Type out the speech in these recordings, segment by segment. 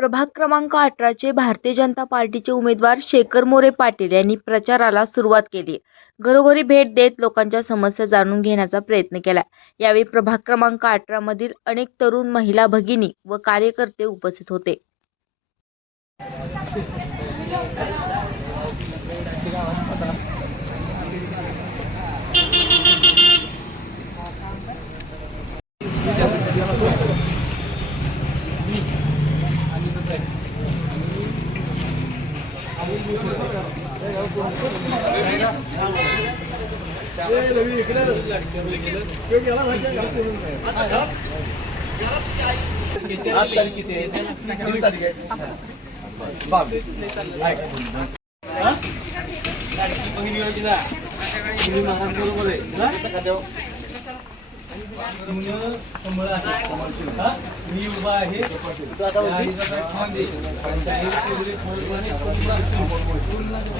प्रभाग क्रमांक 18चे भारतीय जनता पार्टीचे उमेदवार शेखर मोरे पाटील यांनी प्रचाराला सुरुवात केली. घरोघरी भेट देत लोकांच्या समस्या जाणून घेण्याचा प्रयत्न केला. यावेळी प्रभाग क्रमांक 18 मधील अनेक तरुण, महिला भगिनी व कार्यकर्ते उपस्थित होते. आज तारीख किती आहे? 3 तारीख आहे. लाडकी बहीण योजना तुम्ही महाराष्ट्राबरोबर आहे ना? कमळ आहे, कमळची मी उभा आहे.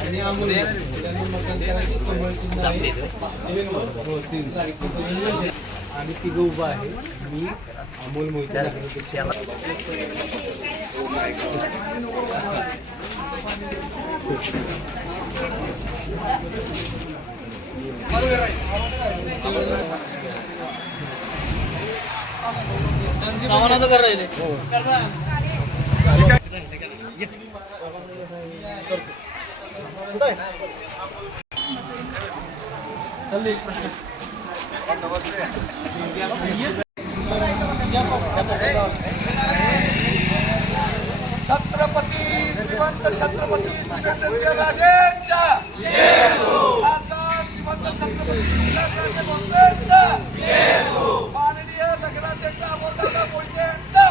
आणि आम्ही आम्ही तिघं उभा आहे. मी अमोल मोहिते सामानाचं कर राहिले छत्रपती श्रीमंत छत्रपती शिवाजीराजेंच्या श्रीमंत छत्रपती शिवाजीराजे भोसलेंच्या माननीय नगराध्यक्ष अमोलदादा मोहिते यांच्या